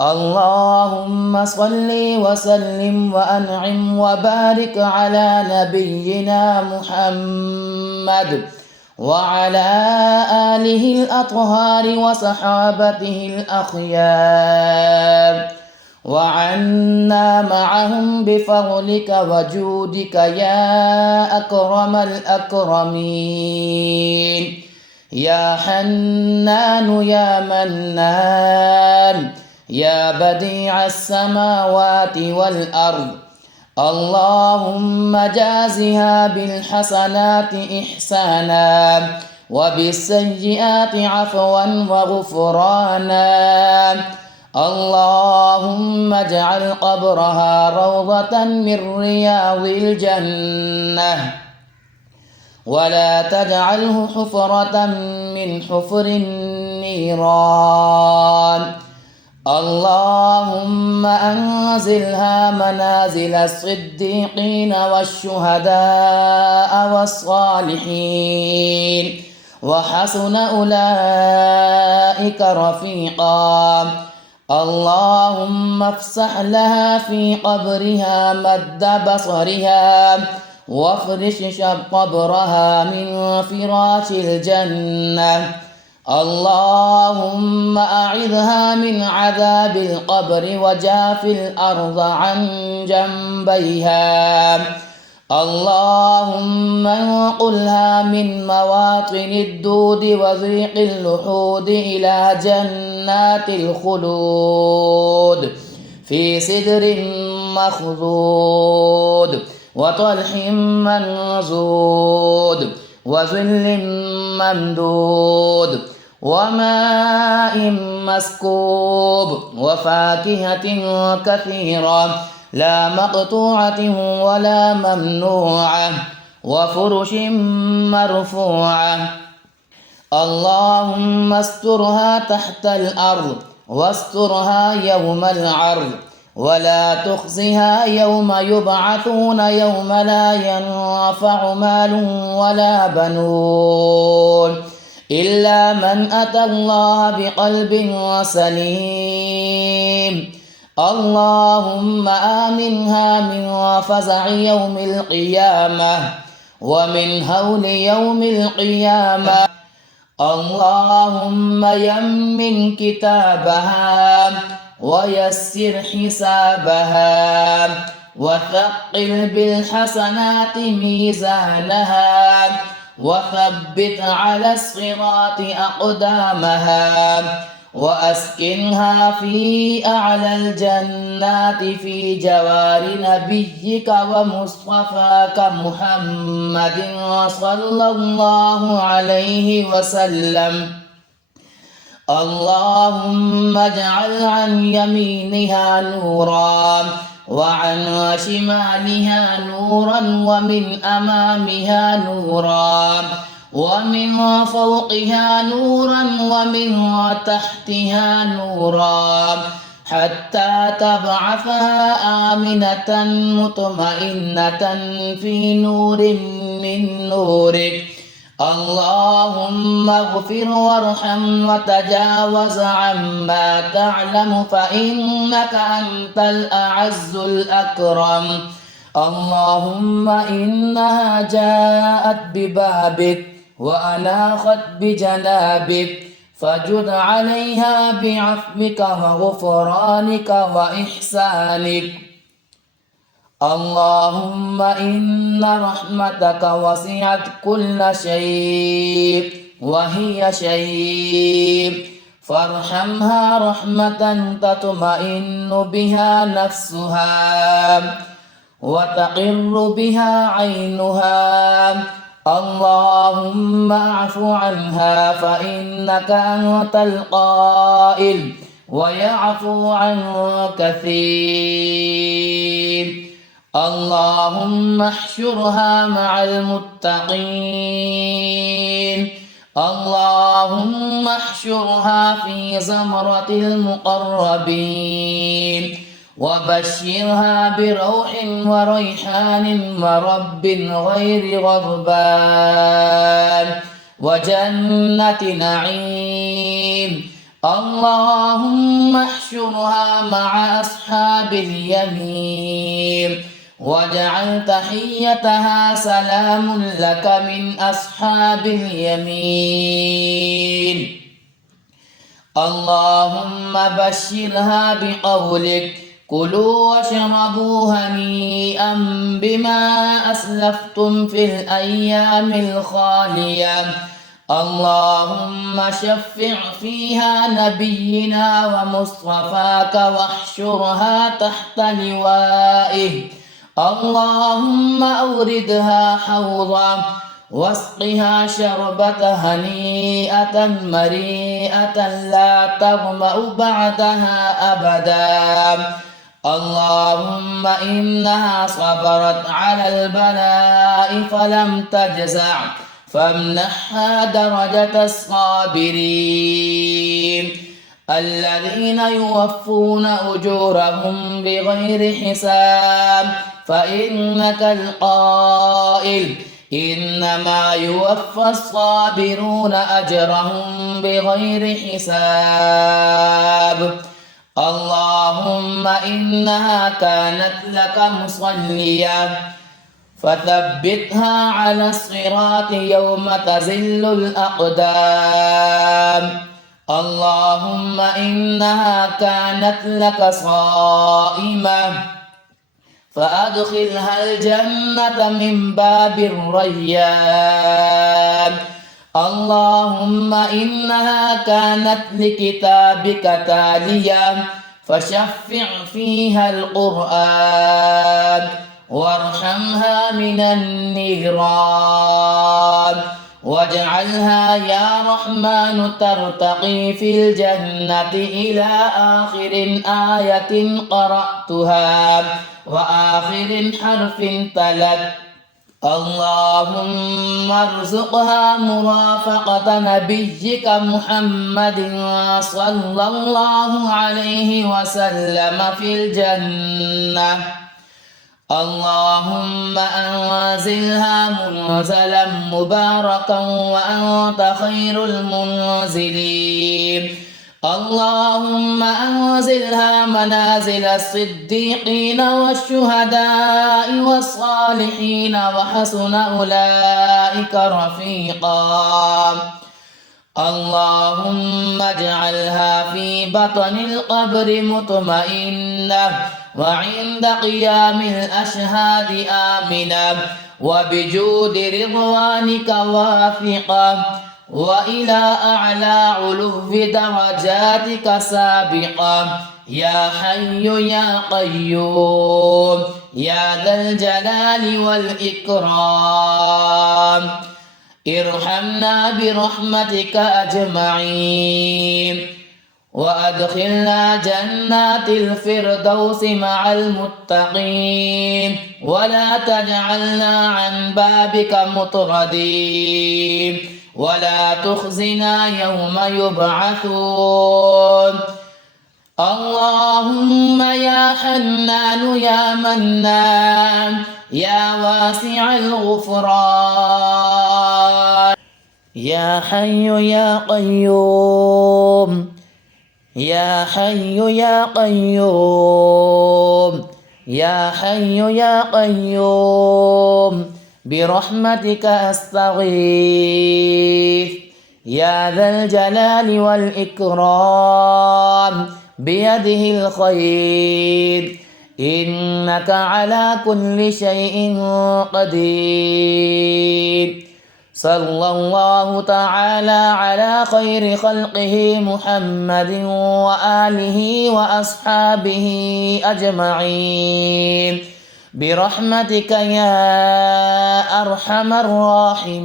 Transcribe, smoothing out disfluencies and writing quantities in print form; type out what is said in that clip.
اللهم صل وسلم وأنعم وبارك على نبينا محمد وعلى آله الأطهار وصحابته الأخيار، وعنا معهم بفضلك وجودك يا أكرم الأكرمين، يا حنان يا منان، يا بديع السماوات والأرض. اللهم جازها بالحسنات إحسانا وبالسيئات عفوا وغفرانا. اللهم اجعل قبرها روضة من رياض الجنة، ولا تجعله حفرة من حفر النيران. اللهم أنزلها منازل الصديقين والشهداء والصالحين، وحسن أولئك رفيقا. اللهم افسح لها في قبرها مد بصرها، وافرش قبرها من فراش الجنة. اللهم أعذها من عذاب القبر وجاف الأرض عن جنبيها. اللهم انقلها من مواطن الدود وضيق اللحود إلى جنات الخلود في سدر مخضود وطلح منضود وظل ممدود وماء مسكوب وفاكهة كثيرة لا مقطوعة ولا ممنوعة وفرش مرفوعة. اللهم استرها تحت الأرض واسترها يوم العرض، ولا تخزها يوم يبعثون، يوم لا ينفع مال ولا بنون إلا من أتى الله بقلب سليم. اللهم آمنها من فزع يوم القيامة ومن هول يوم القيامة. اللهم يمن كتابها ويسر حسابها، وثقل بالحسنات ميزانها، وثبت على الصراط أقدامها، وأسكنها في أعلى الجنات في جوار نبيك ومصطفاك محمد صلى الله عليه وسلم. اللهم اجعل عن يمينها نورا وعن شمالها نورا ومن أمامها نورا ومن فوقها نورا ومن تحتها نورا، حتى تبعثها آمنة مطمئنة في نور من نورك. اللهم اغفر وارحم وتجاوز عما تعلم، فإنك أنت الأعز الأكرم. اللهم إنها جاءت ببابك وأناخت بجنابك، فجد عليها بعفوك وغفرانك وإحسانك. اللهم إن رحمتك وسعت كل شيء وهي شيء، فارحمها رحمة تطمئن بها نفسها وتقر بها عينها. اللهم اعف عنها، فإنك أنت القائل ويعفو عن كثير. اللهم احشرها مع المتقين. اللهم احشرها في زمرة المقربين، وبشرها بروح وريحان ورب غير غضبان وجنة نعيم. اللهم احشرها مع أصحاب اليمين واجعل تحيتها سلام لك من أصحاب اليمين. اللهم بشرها بقولك كلوا واشربوا هنيئا بما أسلفتم في الأيام الخالية. اللهم شفع فيها نبينا ومصطفاك واحشرها تحت لوائه. اللهم أوردها حوضا واسقها شربة هنيئة مريئة لا تظمأ بعدها أبدا. اللهم إنها صبرت على البلاء فلم تجزع فامنحها درجة الصابرين الذين يوفون أجورهم بغير حساب. فإنك القائل إنما يوفى الصابرون أجرهم بغير حساب. اللهم إنها كانت لك مصلية فثبتها على الصراط يوم تزل الأقدام. اللهم إنها كانت لك صائمة فأدخلها الجنة من باب الريان. اللهم إنها كانت لكتابك تالية فشفع فيها القرآن وارحمها من النيران واجعلها يا رحمن ترتقي في الجنة إلى آخر آية قرأتها وآخر حرف تلت. اللهم ارزقها مرافقة نبيك محمد صلى الله عليه وسلم في الجنة. اللهم أنزلها منزلا مباركا وأنت خير المنزلين. اللهم أنزلها منازل الصديقين والشهداء والصالحين وحسن أولئك رفيقا. اللهم اجعلها في بطن القبر مطمئنة وعند قيام الأشهاد آمنة وبجود رضوانك واثقة وإلى أعلى علو درجاتك سابقة. يا حي يا قيوم يا ذا الجلال والإكرام ارحمنا برحمتك أجمعين وأدخلنا جنات الفردوس مع المتقين ولا تجعلنا عن بابك مطردين ولا تخزنا يوم يبعثون. اللهم يا حنان يا منان يا واسع الغفران يا حي يا قيوم يا حي يا قيوم يا حي يا قيوم برحمتك أستغيث يا ذا الجلال والإكرام بيده الخير إنك على كل شيء قدير. صلى الله تعالى على خير خلقه محمد وآله وأصحابه أجمعين برحمتك يا أرحم الراحمين.